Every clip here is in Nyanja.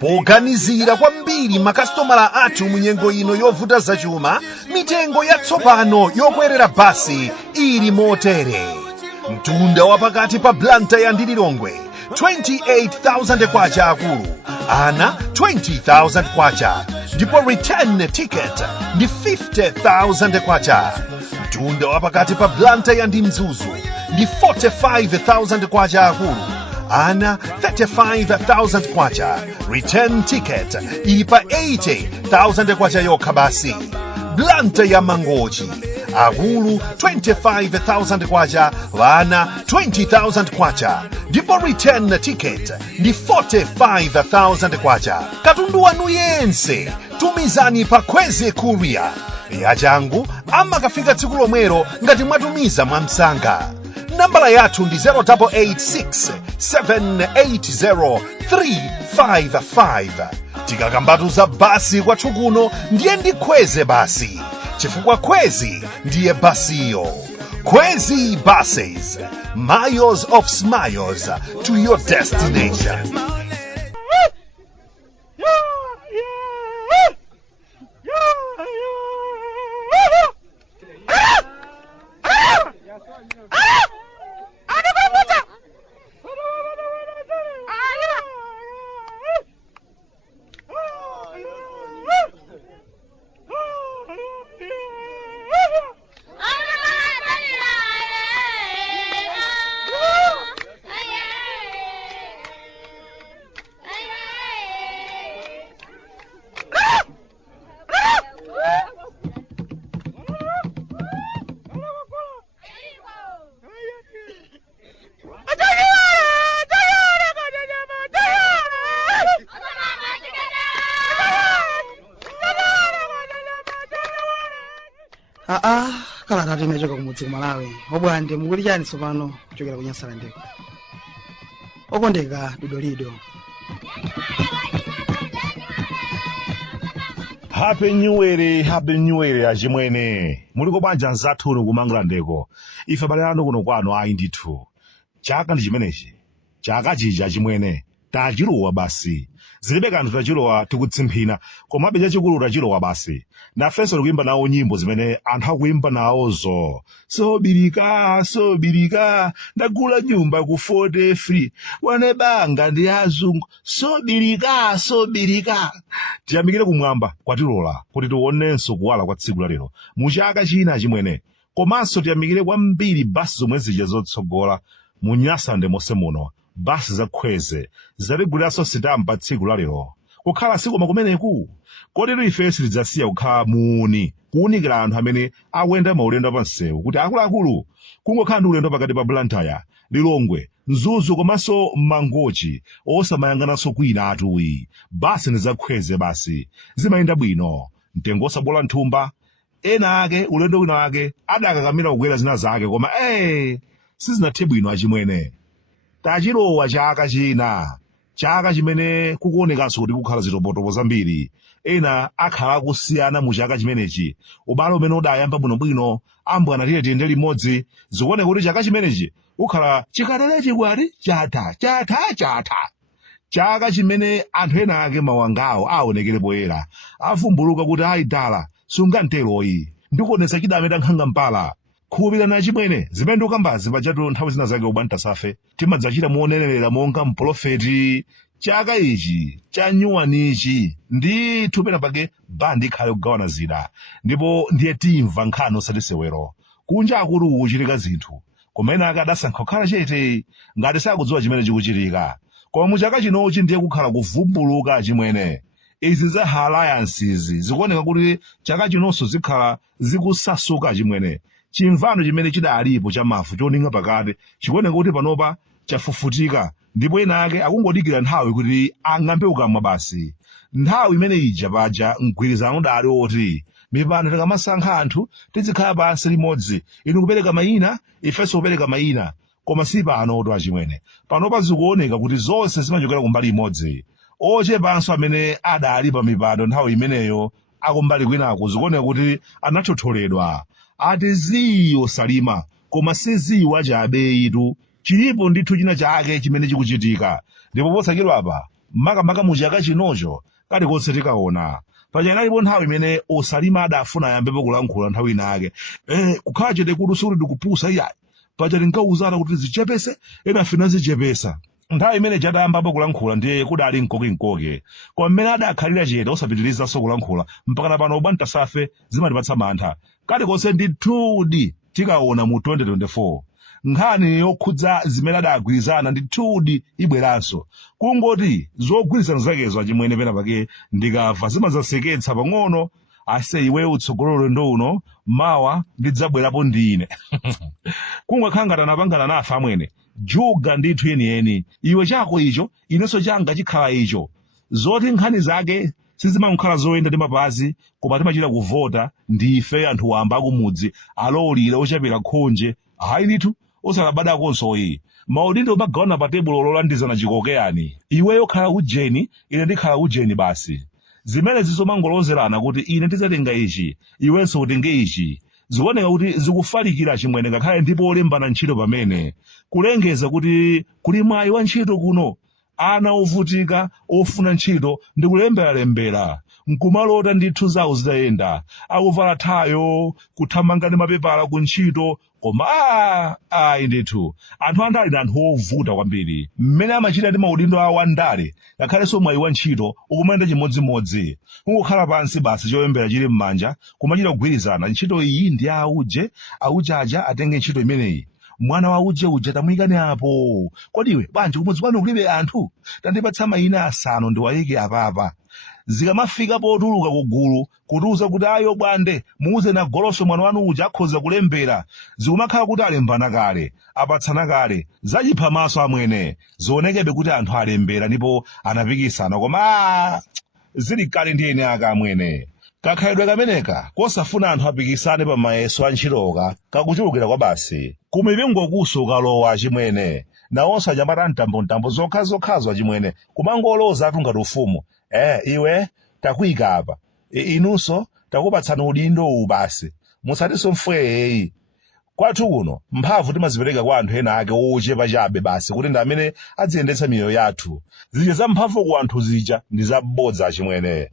Poganizira kwambiri makasitomala athu munyengo ino yovuta zachuma, mitengo yatsopano yokwerera basi ili motere. Mtunda wapakati pa Bwande ndi Lilongwe 28,000 kwacha akulu, ana 20,000 kwacha, ndipo return ticket ndi 50,000 kwacha. Mtunda wapakati pa Bwande ndi Mzuzu ndi 45,000 kwacha akulu, ana 35,000 kwacha, return ticket ili pa 80,000 kwacha yokha basi. Bwande ya Mangochi akulu 25,000 kwacha, vana 20,000 kwacha, ndipo return ticket ndi 45,000 kwacha. Katundu wanu yense tumizani pa Khwezy courier yachangu amakafika tsiku lomwero ngati mwatumiza mwamsanga. Nambala yathu ndi 0886 780 355. Tikakambatuza basi kwathu kuno ndiye ndi Khwezy basi, chifukwa Khwezy ndiye basiyo. Khwezy buses, miles of smiles to your destination. Kalata timechoka kumudzi Malawi. Bwande mukuli chani tsopano kuchokera kunyasala ndeko. Okondeka dodolido. Happy New Year achimwene. Muliko banja nzathu kumangula ndeko. Ife bale anu kuno kwano ayi ndithu. Chaka ndi chimenechi. Chaka chija chimwene. Tachilowa basi. Zilibe kanthu tachilowa tikutsimphina, komabe chachikulu tachilowa basi. Nafenso tikuimba nawo nyimbo zimene anthu akuimba nawozo. Sobirika, ndagula nyumba ku 43, wane banga ndi azungu. Sobirika. Tiyamikire kumwamba kwatilola kuti tionenso kuwala kwa tsiku la lero. Muchaka china chimwene. Komanso tiyamikire kwambiri basi zomwe zija zotsogola munyasande monse muno. Basi za Khwezy zaliguliraso sitampa tsiku la lero. Kukhala sikoma kumeneku, kodi ife sitidzasiya kukhala muni kuwunikira anthu amene akuyenda maulendo pansewu kuti akuluakulu kungokhala ndi ulendo pakati pa Bwande, Lilongwe, Mzuzu komanso Mangochi osamayang'ananso kwina atuyi. Basi ndi za Khwezy basi zimayenda bwino, mtengo osabola nthumba. Ena ake ulendo wina wake adakakamira kukwera zina zake koma sizinathe bwino achimwene. Tachilowa chaka china, chaka chimene kukuonekanso kuti kukhala zitopotopo zambiri. Ena akhala kusiyana mu chaka chimenechi. Ubale umene udayamba bwinobwino, ambo anatiye tiyende limodzi, zikuoneka kuti chaka chimenechi kukhala chikatelechi kwati chatha. Chaka chimene anthu ena ake mawangawo aonekere poyera, avumbuluka kuti ayidala sunganteroyi, ndikuonesa chidameta nkhanga mpala. Kuwupirana chimwene zimene ndikambazi pajatu nthawi zina zake ubanta safe timadzachita muonerera monga mprofeti. Chaka ichi cha nyuwanichi ndithu pena pake bandi ikhale kugawana zida, ndipo ndiye timva nkhani osati sewero. Kunja akulu kuchitika zinthu, koma ena ake adasankha kukhala chete ngati sakudziwa chimene chikuchitika. Koma mu chaka chinochi ndiye kukhala kuvumbuluka chimwene. Izi za halayansi zikuoneka kuti chaka chinonso zikhala zikusasuka chimwene. Chimvano chimene chidalipo cha mafu choninga pakati chikuoneka kuti panopa chafufutika, ndipo ena ake akungodikira nthawi kuti ang'ambe ukamwa basi. Nthawi imene ija paja mgwirizano udali oti mipando tikamasankha anthu tizikhala pansi limodzi, inu kupereka mayina ifenso kupereka mayina, koma si pano oto achimwene. Panopa zikuoneka kuti zonse zimachokera kumbali imodzi. Ochepanso amene adali pa mipando nthawi imeneyo akumbali kwinako zikuoneka kuti anathotholedwa. Ati ziyo salima, koma si ziyo achabe itu. chilipo ndithu china chake chimene chikuchitika ndipo posachedwa apa makamaka mu chaka chinocho kalikonse tikaona paja inalipo nthawi imene osalima adafuna ayambepo kulankhula nthawi inake kukhala chete kuti sikuti ndikupusa iyayi paja tinkawuzana kuti zichepese ena fina zichepesa nthawi imene chadayambapo kulankhula ndiye kudali nkoke koma mmene adakhalira chete osapitirizaso kulankhula mpaka pano ubanta safe zimatipatsa mantha kalikonse ndithudi tikaona mu 2024 nkhani yokhudza zimene adagwirizana ndithudi ibweranso kungoti zogwirizana zakezo achimwene pena pake ndikamva zimazaseketsa pang'ono ase iwe utsogololo ndo uno mawa ndidzabwerapo ndine kungakhala ngati anapangana nafe amwene juga ndithu yeniyeni iwe chako icho inenso changa chikhala icho zoti nkhani zake sizimangokhala zoyenda ndi mapazi koma timachita kuvota ndife anthu wamba akumudzi alowulira ochapira khonje hayi ndithu osalabadakonso iyi maudindo magawana pa tebulo lolandizana chikokeyani iweyo khala ujeni ine ndikhala ujeni basi zimene zizomangolozerana kuti ine ndidzatenga ichi iwenso utenge ichi zikuoneka kuti zikufalikira chimwene ngakhale ndipo olembana ntchito pamene kulengeza kuti kuli mwayi wa ntchito kuno ana ovutika ofuna ntchito ndi kulemberalembera nkumalota ndithu zawo zitayenda akuvala thayo kuthamanga ndi mapepala ku ntchito koma ayi ndithu anthu andale ndi anthu ovuta kwambiri mmene amachita ndi maudindo awo andale ngakhalenso mwayi wa ntchito ukumayenda chimodzimodzi kungokhala pansi basi choyembera chili m'manja kumachita kugwirizana ntchito iyi ndi aujaja atenge ntchito imeneyi mwana wa uja tamuyikani apo kodiwe bwanji kumudzi kwanu kulibe anthu tandipatsa mayina asanu ndiwayike apapa zikamafika potuluka kugulu kutiuza kuti ayo Bwande muuze na goloso mwana wanu uja akhoza kulembera zikumakhala kuti alembana kale apatsana kale zachipha maso amwene zionekebe kuti anthu alembera ndipo anapikisana koma zili kale ndi ene aka amwene kakhalidwe kameneka kosafuna anthu apikisane pa mayeso a ntchitoka kakuchulukira kwa basi kumipingokuso ukalowa achimwene nawonso anyamata mtambo zokhazokhazo achimwene kumangoloza atu ngati ufumu iwe takuyika apa inunso takupatsani udindo uwu basi musatinso mfweyeyi kwathu kuno mphamvu timazipereka kwa anthu ena ake ochepa chabe basi kuti ndi amene adziyendetsa miyoyo yathu zija za mphamvu ku anthu zija ndi zabodza achimwene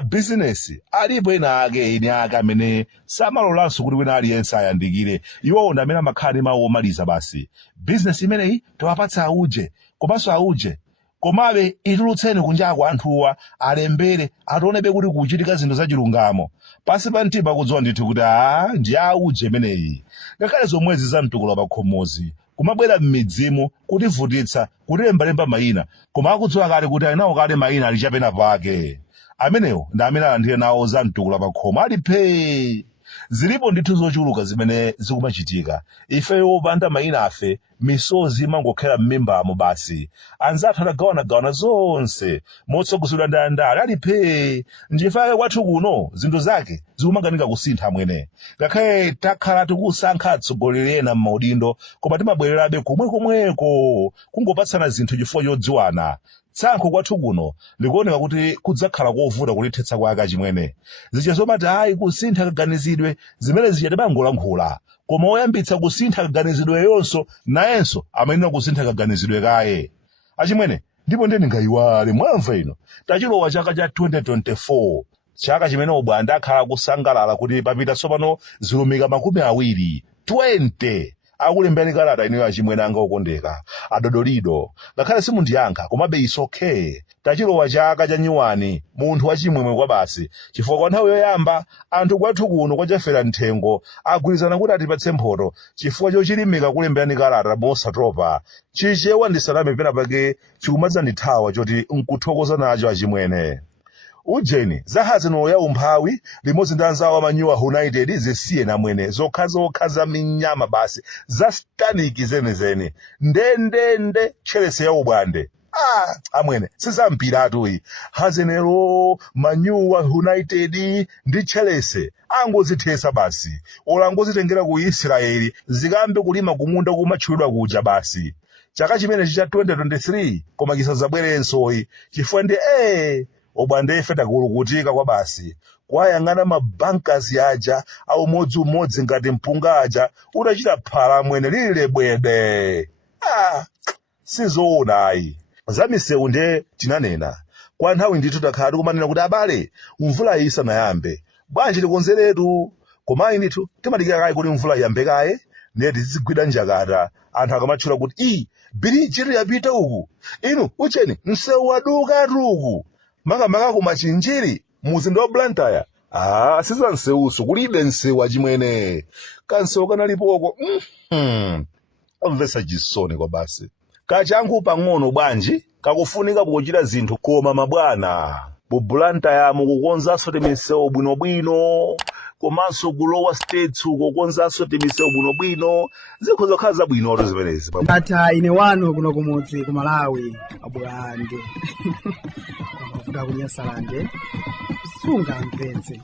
mabizinesi alipo ena ake ine ake amene samalolanso kuti wina aliyense ayandikire iwowo ndi amene amakhala ndi mawu omaliza basi bizinesi imeneyi tiwapatsa auje komanso auje komabe itulutseni kunjako anthuwa alembere ationebe kuti kuchitika zinthu zachilungamo pasi pa mtima kudziwa ndithu kuti ndi auje imeneyi ngakhale zomwezi za mtukula pa khomozi kumabwera m'midzimu kutivutitsa kutilembalemba mayina koma akudziwa kale kuti alinawo kale mayina ali chapena pake amenewo ndi amene alandire nawo za mtukula pa khomo ali phee zilipo ndithu zochuluka zimene zikumachitika ifeyo opanda mayina afe misozi imangokhera m'mimbamo basi anzathu adagawanagawana zonse motsogozedwa ndi andale ali phee njifake kwathu kuno zinthu zake zikumanganika kusintha amwene ngakhale takhala tikusankha atsogoleri ena m'maudindo koma timabwererabe komwekomweko kungopatsana zinthu chifukwa chodziwana tsankho kwathu kuno likuoneka kuti kudzakhala kovuta kulithetsa kwake achimwene zicha zomati ayi kusintha kaganizidwe zimene zicha timangolankhula koma oyambitsa kusintha kaganizidwe yonso nayenso amayenera kusintha kaganizidwe kaye achimwene ndipo ndeni ngayiwale mwamva ino tachilowa chaka cha 2024 chaka chimene Bwande akhala kusangalala kuti papita tsopano zilumika 20 akulembera kalata ineyo achimwene anga okondeka adodolido ngakhale simundiyankha komabe isokhe tachilowa chaka cha nyuwani munthu wachimwemwe kwa basi chifukwa kwa nthawi yoyamba anthu kwathu kuno kwachafera nthengo agwirizana kuti atipatse mphoto chifukwa chochilimika kulembera kalata mosatopa chichewa ndisalame pena pake chikumadzandithawa choti nkuthokoza nacho achimwene ujeni zahazino ya umphawi limodzi ndi anzawo amanyuwa united zisiye namwene zokha za minyama basi za staniki zenezene ndendende tcherese ya Bwande amwene sizampiratu iyi hazenero manyuwa united ndi tcherese angozithesa basi olangozitengera ku Israeli zikambe kulima kumunda kumatchulidwa kuja basi chaka chimene cha 2023 koma chisadzabwerensoyi chifukwa ndi Bwande ife takulukutika kwa basi kwayang'ana mabankazi aja au umodzi ngati mpunga aja utachita phala mwene lile bwede sizoona ayi za misewu nde tinanena kwa nthawi ndithu takhala tikumanena kuti abale mvula isanayambe bwanji tikonzeretu koma ndithu timadikira kaye kuti mvula iyambe kaye ndiye tizigwira njakata anthu akamatchula kuti biriji yapita uku inu ucheni msewu waduka tuku makamaka ku machinjiri muzinda wa Blantyre siza nsewuso kulibe nsewu achimwene kansewu kanalipoko amvesa chisoni kwa basi kachangu pang'ono bwanji kakufunika pochita zinthu koma mabwana Blantyre mukukonzanso timisewu bwinobwino komanso kulowa states kukonzanso timisewu bwinobwino zikhoza kukhala zabwinoto zimenezi ata ine wano kuno kumudzi ku Malawi abwande amafuta kunyasalande sunga mvetse